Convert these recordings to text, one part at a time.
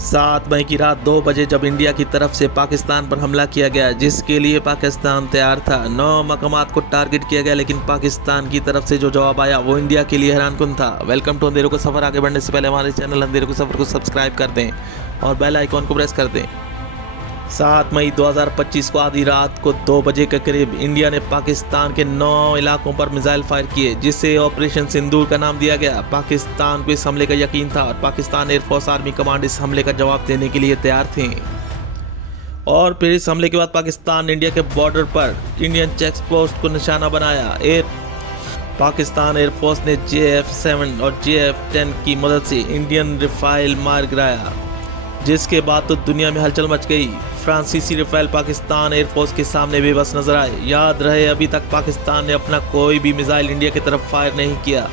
7 मई की रात 2 बजे जब इंडिया की तरफ से पाकिस्तान पर हमला किया गया, जिसके लिए पाकिस्तान तैयार था। 9 मकामात को टारगेट किया गया, लेकिन पाकिस्तान की तरफ से जो जवाब आया वो इंडिया के लिए हैरानकुन था। वेलकम टू अंधेरे को सफ़र। आगे बढ़ने से पहले हमारे चैनल अंधेरे को सफ़र को सब्सक्राइब कर दें और बेल आइकॉन को प्रेस कर दें। 7 मई 2025 को आधी रात को 2 बजे के करीब इंडिया ने पाकिस्तान के 9 इलाकों पर मिसाइल फायर किए, जिसे ऑपरेशन सिंदूर का नाम दिया गया। पाकिस्तान को इस हमले का यकीन था और पाकिस्तान एयरफोर्स आर्मी कमांड इस हमले का जवाब देने के लिए तैयार थे। और फिर इस हमले के बाद पाकिस्तान ने इंडिया के बॉर्डर पर इंडियन चेक पोस्ट को निशाना बनाया। पाकिस्तान एयरफोर्स ने JF-7 और JF-10 की मदद से इंडियन राफेल मार गिराया, जिसके बाद तो दुनिया में हलचल मच गई। फ्रांसीसी राफेल पाकिस्तान एयरफोर्स के सामने बेबस नजर आए। याद रहे, अभी तक पाकिस्तान ने अपना कोई भी मिसाइल इंडिया की तरफ फायर नहीं किया।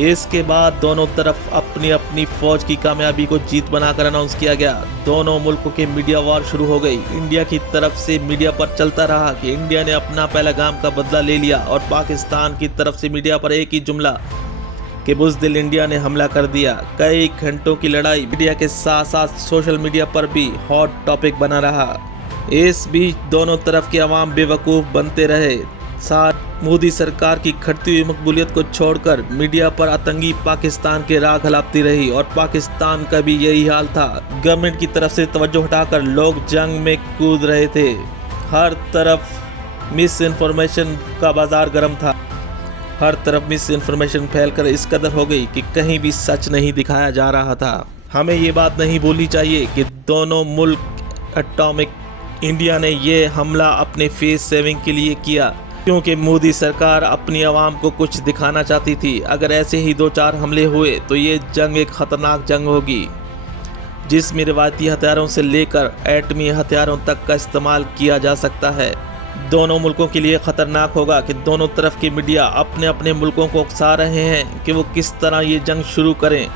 इसके बाद दोनों तरफ अपनी अपनी फौज की कामयाबी को जीत बनाकर अनाउंस किया गया। दोनों मुल्कों के मीडिया वॉर शुरू हो गई। इंडिया की तरफ से मीडिया पर चलता रहा कि इंडिया ने अपना पहलगाम का बदला ले लिया, और पाकिस्तान की तरफ से मीडिया पर एक ही जुमला कि बुज़दिल इंडिया ने हमला कर दिया। कई घंटों की लड़ाई मीडिया के साथ साथ सोशल मीडिया पर भी हॉट टॉपिक बना रहा। इस बीच दोनों तरफ के अवाम बेवकूफ़ बनते रहे। साथ मोदी सरकार की घटती हुई मकबूलियत को छोड़कर मीडिया पर आतंकी पाकिस्तान के राग हलापती रही, और पाकिस्तान का भी यही हाल था। गवर्नमेंट की तरफ से तवज्जो हटाकर लोग जंग में कूद रहे थे। हर तरफ मिस इन्फॉर्मेशन का बाजार गर्म था। हर तरफ मिस इन्फॉर्मेशन फैलकर इस कदर हो गई कि कहीं भी सच नहीं दिखाया जा रहा था। हमें ये बात नहीं भूलनी चाहिए कि दोनों मुल्क एटॉमिक। इंडिया ने ये हमला अपने फेस सेविंग के लिए किया, क्योंकि मोदी सरकार अपनी आवाम को कुछ दिखाना चाहती थी। अगर ऐसे ही 2-4 हमले हुए तो ये जंग एक ख़तरनाक जंग होगी, जिसमें रिवायती हथियारों से लेकर एटमी हथियारों तक का इस्तेमाल किया जा सकता है। दोनों मुल्कों के लिए ख़तरनाक होगा कि दोनों तरफ के मीडिया अपने अपने मुल्कों को उकसा रहे हैं कि वो किस तरह ये जंग शुरू करें।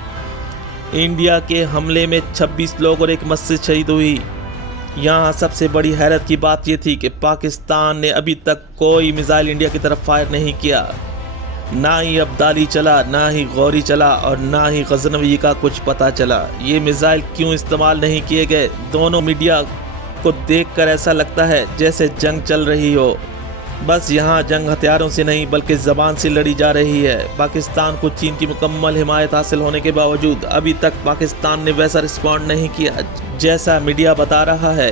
इंडिया के हमले में 26 लोग और एक मस्जिद शहीद हुई। यहाँ सबसे बड़ी हैरत की बात ये थी कि पाकिस्तान ने अभी तक कोई मिसाइल इंडिया की तरफ फायर नहीं किया। ना ही अब्दाली चला, ना ही गौरी चला, और ना ही गजनवी का कुछ पता चला। ये मिसाइल क्यों इस्तेमाल नहीं किए गए? दोनों मीडिया को देखकर ऐसा लगता है जैसे जंग चल रही हो। बस यहाँ जंग हथियारों से नहीं बल्कि ज़बान से लड़ी जा रही है। पाकिस्तान को चीन की मुकम्मल हिमायत हासिल होने के बावजूद अभी तक पाकिस्तान ने वैसा रिस्पॉन्ड नहीं किया जैसा मीडिया बता रहा है।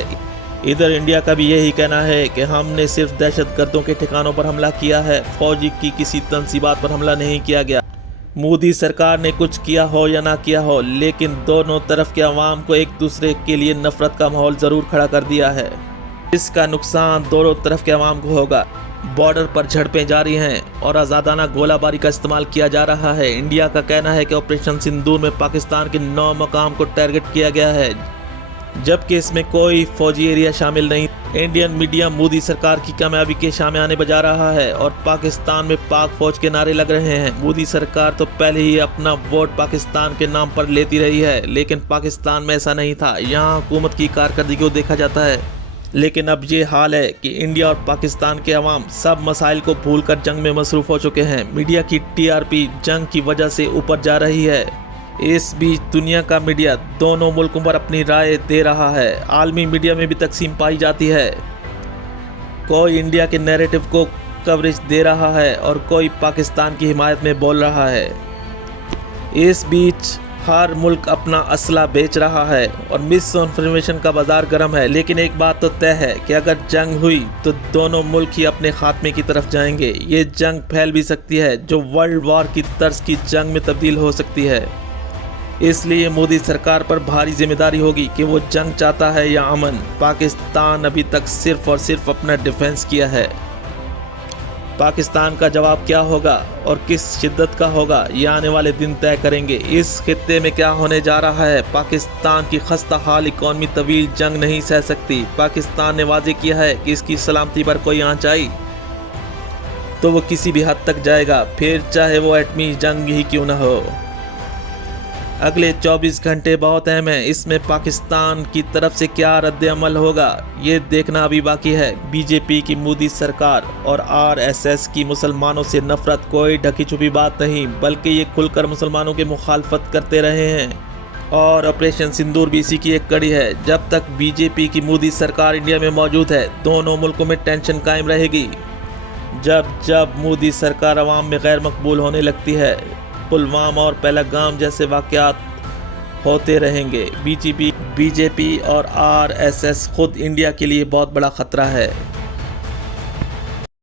इधर इंडिया का भी यही कहना है कि हमने सिर्फ दहशतगर्दों के ठिकानों पर हमला किया है, फौजी की किसी तंसीबात पर हमला नहीं किया गया। मोदी सरकार ने कुछ किया हो या ना किया हो, लेकिन दोनों तरफ के अवाम को एक दूसरे के लिए नफरत का माहौल ज़रूर खड़ा कर दिया है। इसका नुकसान दोनों तरफ के अवाम को होगा। बॉर्डर पर झड़पें जारी हैं और आज़ादाना गोलाबारी का इस्तेमाल किया जा रहा है। इंडिया का कहना है कि ऑपरेशन सिंदूर में पाकिस्तान के 9 मकाम को टारगेट किया गया है, जबकि इसमें कोई फौजी एरिया शामिल नहीं। इंडियन मीडिया मोदी सरकार की कामयाबी के शामियाने बजा रहा है और पाकिस्तान में पाक फौज के नारे लग रहे हैं। मोदी सरकार तो पहले ही अपना वोट पाकिस्तान के नाम पर लेती रही है, लेकिन पाकिस्तान में ऐसा नहीं था। यहाँ हुकूमत की कारकर्दगी को देखा जाता है, लेकिन अब ये हाल है कि इंडिया और पाकिस्तान के अवाम सब मसाइल को भूलकर जंग में मसरूफ़ हो चुके हैं। मीडिया की TRP जंग की वजह से ऊपर जा रही है। इस बीच दुनिया का मीडिया दोनों मुल्कों पर अपनी राय दे रहा है। आलमी मीडिया में भी तकसीम पाई जाती है। कोई इंडिया के नैरेटिव को कवरेज दे रहा है और कोई पाकिस्तान की हिमायत में बोल रहा है। इस बीच हर मुल्क अपना असला बेच रहा है और मिस इन्फॉर्मेशन का बाजार गर्म है। लेकिन एक बात तो तय है कि अगर जंग हुई तो दोनों मुल्क ही अपने खात्मे की तरफ जाएंगे। ये जंग फैल भी सकती है, जो वर्ल्ड वॉर की तर्ज की जंग में तब्दील हो सकती है। इसलिए मोदी सरकार पर भारी जिम्मेदारी होगी कि वो जंग चाहता है या अमन। पाकिस्तान अभी तक सिर्फ और सिर्फ अपना डिफेंस किया है। पाकिस्तान का जवाब क्या होगा और किस शिद्दत का होगा, ये आने वाले दिन तय करेंगे। इस खित्ते में क्या होने जा रहा है? पाकिस्तान की खस्ता हाल इकॉनमी तवील जंग नहीं सह सकती। पाकिस्तान ने वाजे किया है कि इसकी सलामती पर कोई आंच आई तो वो किसी भी हद तक जाएगा, फिर चाहे वो एटमी जंग ही क्यों न हो। अगले 24 घंटे बहुत अहम है। इसमें पाकिस्तान की तरफ से क्या रद्द अमल होगा, ये देखना अभी बाकी है। बीजेपी की मोदी सरकार और RSS की मुसलमानों से नफरत कोई ढकी छुपी बात नहीं, बल्कि ये खुलकर मुसलमानों की मुखालफत करते रहे हैं। और ऑपरेशन सिंदूर भी इसी की एक कड़ी है। जब तक बीजेपी की मोदी सरकार इंडिया में मौजूद है, दोनों मुल्कों में टेंशन कायम रहेगी। जब जब मोदी सरकार अवाम में गैर मकबूल होने लगती है, पुलवामा और पहलगाम जैसे वाक़यात होते रहेंगे। बीजेपी और आरएसएस खुद इंडिया के लिए बहुत बड़ा खतरा है।